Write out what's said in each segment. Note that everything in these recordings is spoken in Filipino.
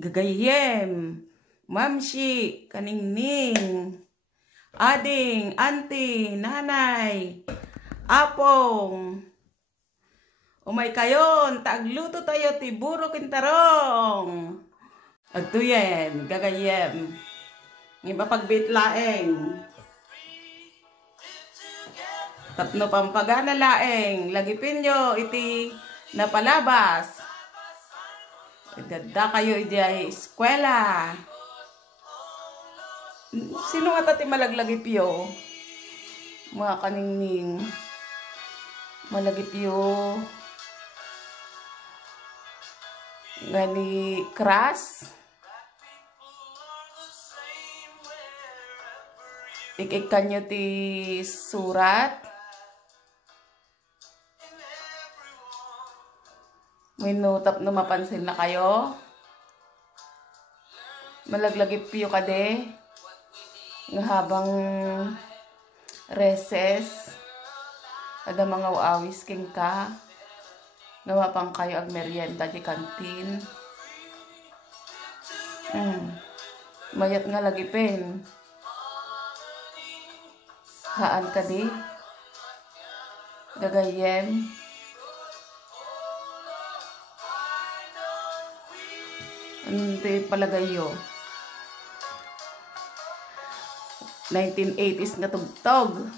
gagayem, mamsi, kaningning, ading, auntie, nanay, apong, umay kayon, taagluto tayo ti buro kintarong. Agtuyen, gagayem, iba pagbitlaeng. Tapno pampagana laeng, lagipin nyo iti napalabas. Ganda kayo iti eskwela. Sino nga tati malaglagipyo? Mga kaningning. Malagipyo. Gani kras. Ikikan nyo ti surat. Minutap na mapansin na kayo. Malaglagipyo ka de. Nga habang recess. Ada mga awis king ka. Gawa pang kayo ag merienda di kantin. Mayat nga lagipin. Haan ka di. Gagayem. Ante palagayo. 1980s nga tugtog.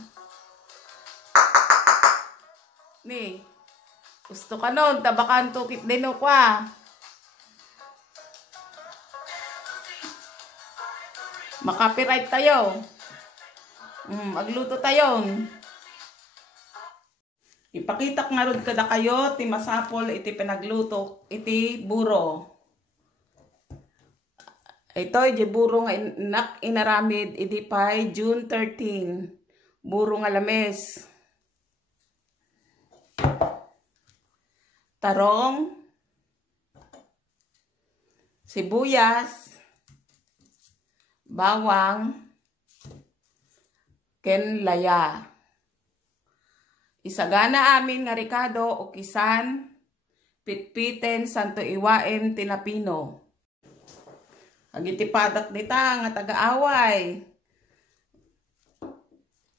Ni, gusto ka nun, tabakan tukit din o kwa. Makapiright tayo. Magluto tayo. Ipakitak nga ron kada kayo, ti masapol, iti pinagluto, iti buro. Ito, iti buro nga inaramid, iti pay June 13. Buro nga lames. Tarong. Sibuyas. Bawang. Ken laya. Isagana amin nga rikado o kisan. Pitpiten santo iwaem tinapino. Agitipadak dita nga taga-away.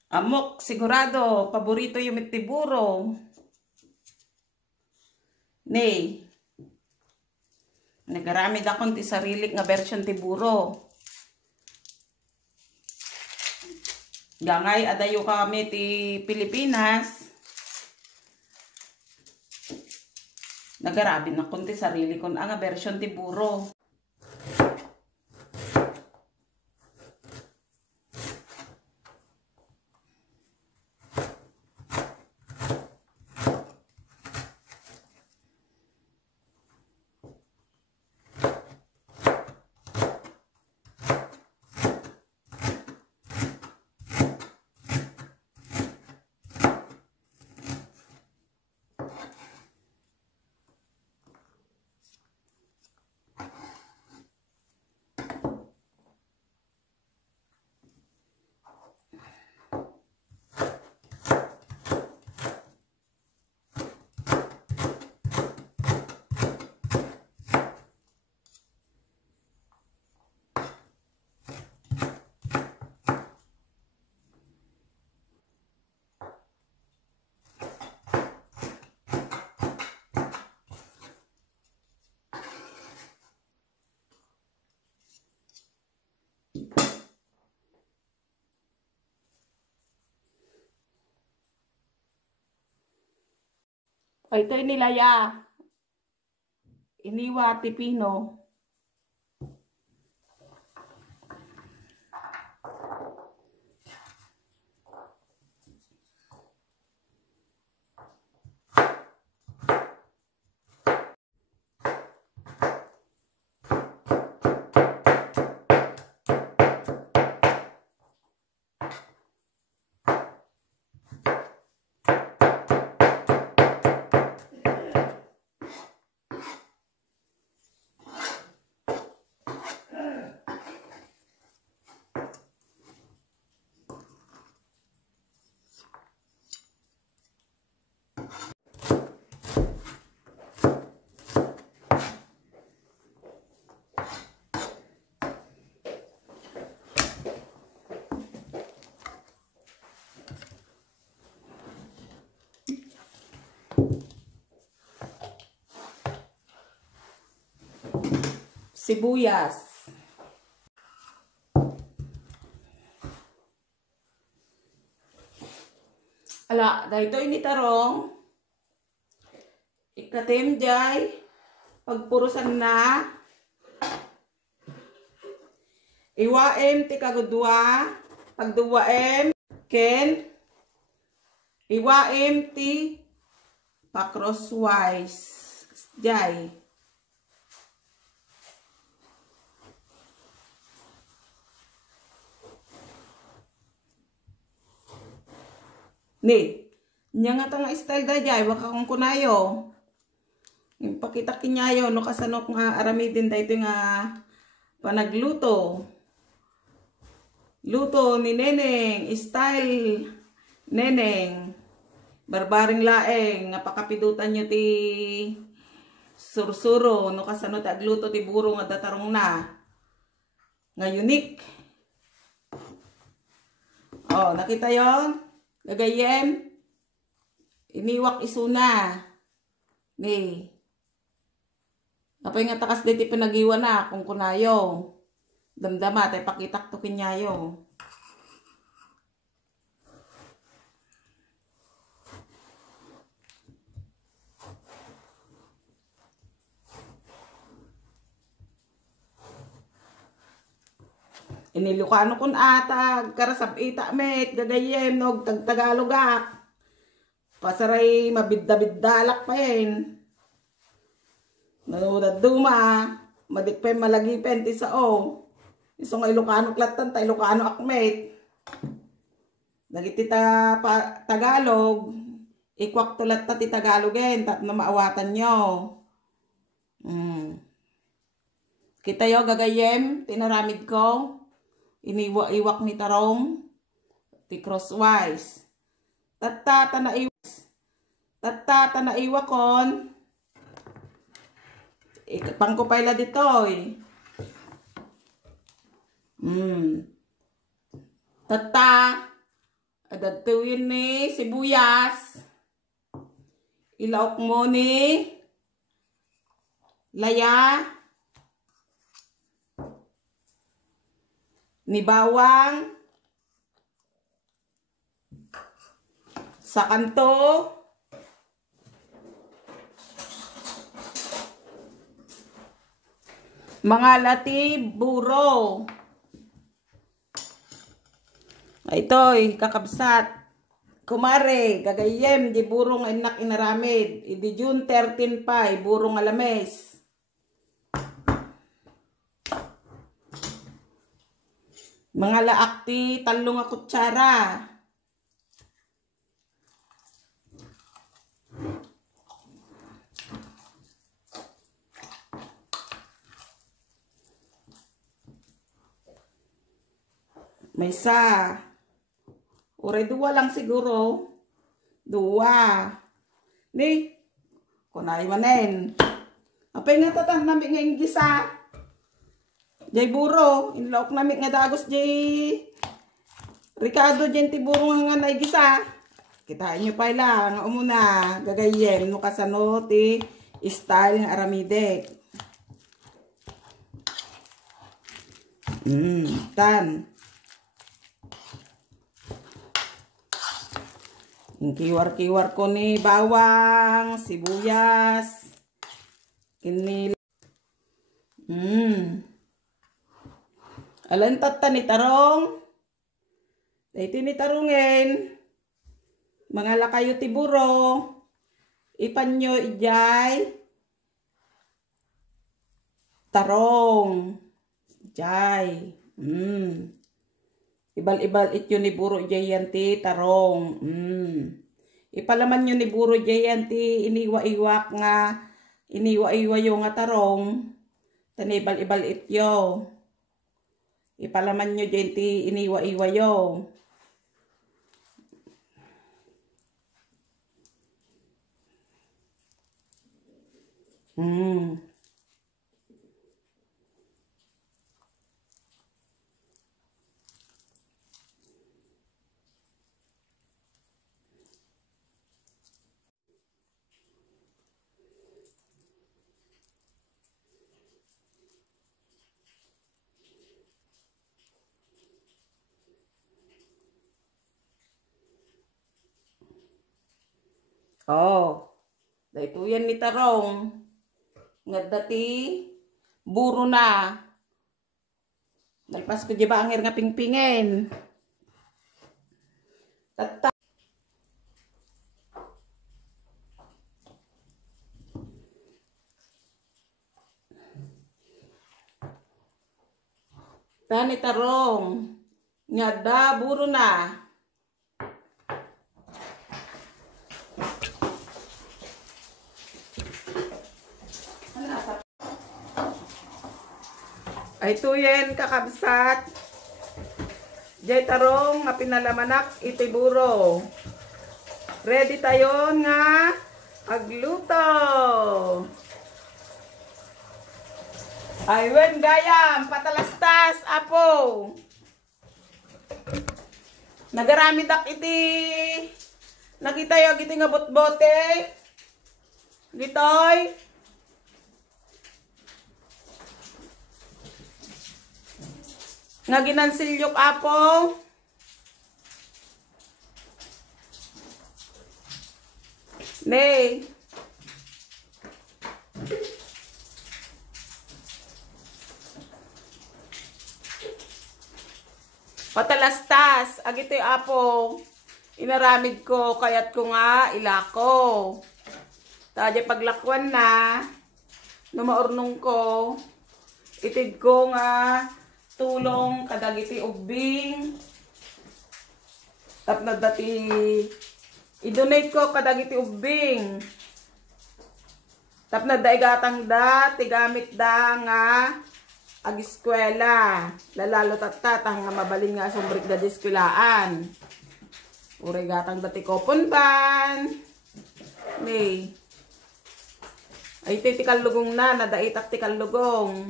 Amok sigurado paborito yung mitiburo. Nay. Nagaramid akong ti sarilik nga version ti buro. Gangay adayo kami ti Pilipinas. Nagarabid akong ti sarili kon nga version ti buro. Ito'y nilaya. Iniwa tipino. sibuyas. Ala, dahito ini tarong. Ikatim jay. Pagpurusan na. Iwaem ti kagudwa. Pagduwaem. Ken. Iwaem ti pa-crosswise. Jay. Ni, niya nga tanga style da jay, waka kong kunayo. Pakita kinyayo, no kasanok nga aramidin da ito nga panagluto. Luto ni Neneng, style Neneng. Barbaring laeng, nga pakapidutan nyo ti sursuro, no kasanok agluto ti buro nga datarong na. Nga unique. Oh, nakita yon? Gagayem, iniwak isuna. Ni. Apay nga takas diti pinagiwa na kung kunayo. Damdama, tay pakitak to kinyayo. Inilukano kun atag, karasab ita met, gagayem, nog tagtagalog ak. Pasaray mabidda-biddalak pa yun. Nanudad duma, madikpem malagipen ti sao. Isong Ilocano klatan, ta Ilocano akmet. Nagiti ta Tagalog, ikwak tulat ta ti Tagalogen, tat na maawatan nyo. Kita yo gagayem, tinaramid ko. Iniwa-iwak ni tarong ti crosswise. Tatta na iwakon. Pangkupay la ditoy. Tatta adatuin ni sibuyas. Ilaok mo ni laya. Ni bawang sa kanto mga lati buro. Ito'y kakabsat kumare gagayem di burong enak inaramid idi June 13 pa burong alames. Mga laakti, talong nga kutsara. May isa. Uray dua lang siguro. Dua. Ni, kunay manen. Apay nga tatang namin nga inggisa. Jay buro, inlaok namin nga dagos jay Ricardo dyan ti buro nga naigisa. Kitain nyo pa lang, umuna, gagayem, no kasano ti style nga aramidek. Tan. Yung kiwar-kiwar ko ni bawang, sibuyas, kini. Alantat ta ni tarong. Ito ni tarungin. Mga lakayo ti buro. Ipanyo ijay. Tarong. Ijay. Ibal-ibal ityo ni buro ijay yan ti tarong. Ipalaman nyo ni buro ijay yan ti iniwa-iwak nga. Iniwa-iwa yung nga tarong. Tanibal-ibal ityo. Ipalaman nyo dyan ti iniwa-iwa yo. Oh, dahito yan ni tarong. Nga dati, buro na. Nalpas ko di ba ang nga pingpingin. Tata. Tani tarong. Nga da, buro na. Ay tuyen kakabsat. Jay tarong nga pinalamanak iti buro. Ready tayo nga agluto. Ay wen gayam patalastas apo. Nagarami dak iti nakita yo iti nga botbote. Gitoy. Nga ginansilyok apo. Nay. Patalastas. Agito'y apo. Inaramid ko. Kayat ko nga ilako. Tadya paglakwan na. Numaurnong ko. Itid ko nga tulong kadagiti ubing. Tapno dati i-donate ko kadagiti ubing. Tapno da igatang da tigamit da nga ag-eskwela. Lalalo tatatang nga mabalin nga sumbrik da diskwelaan. Uray gatang dati kopon ban. May ay titikal lugong na nadaitak tikal lugong.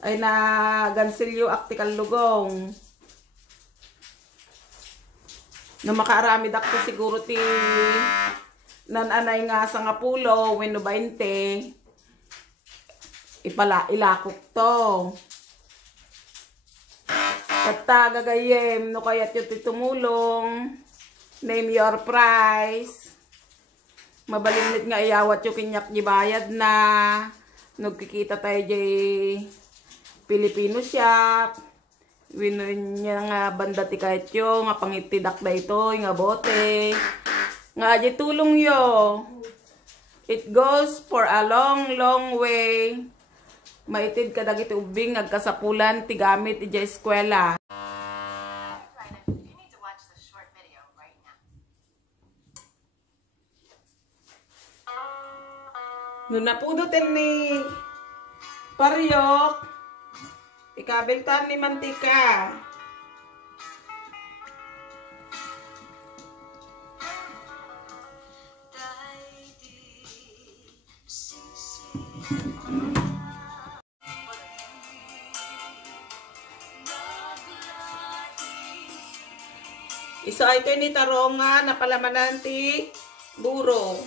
Ay na gansilyo aktikal lugong. No makaaramid ako siguro ti nananay nga sa nga pulo wenno 20 ilakok to. Kata gagayem no kayat yu ti tumulong. Name your price. Mabalimit nga iyawat yu kinyak gibayad na. Nagkikita tayo jay Filipino shop. Winon niya nga banda ti kahit yo. Nga pangitidak da ito. Nga bote. Nga aja tulong yo. It goes for a long, long way. Maitid ka dagiti ubing. Nagkasapulan ti gamit ija eskwela. Nung napudutin ni Paryok. Ikabeltan ni mantika. Isa ito ni taronga na palamanan ti buro.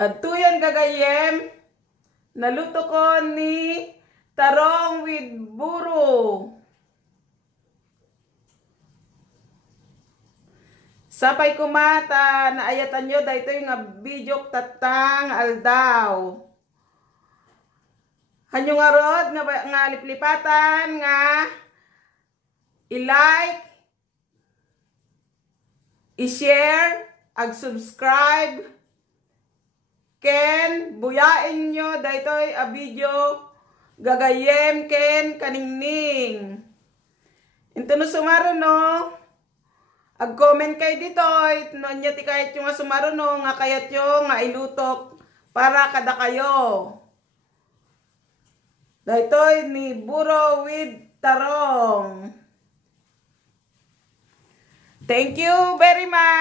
At tuyan gagayem, naluto ko ni tarong with buro. Sapay kumata, naayatan nyo, dahito yung video tatang aldaw. Hanyo nga rod, nga liplipatan, nga i-like, i-share, ag-subscribe, ken, buyain nyo, dahito yung video, gagayem, ken, kaningning. Ito no sumaro no, ag-comment kayo dito, nonya ti kahit yung nga sumaro no, nga kayat yung nga ilutok para kada kayo. Dahito ni buro with tarong. Thank you very much.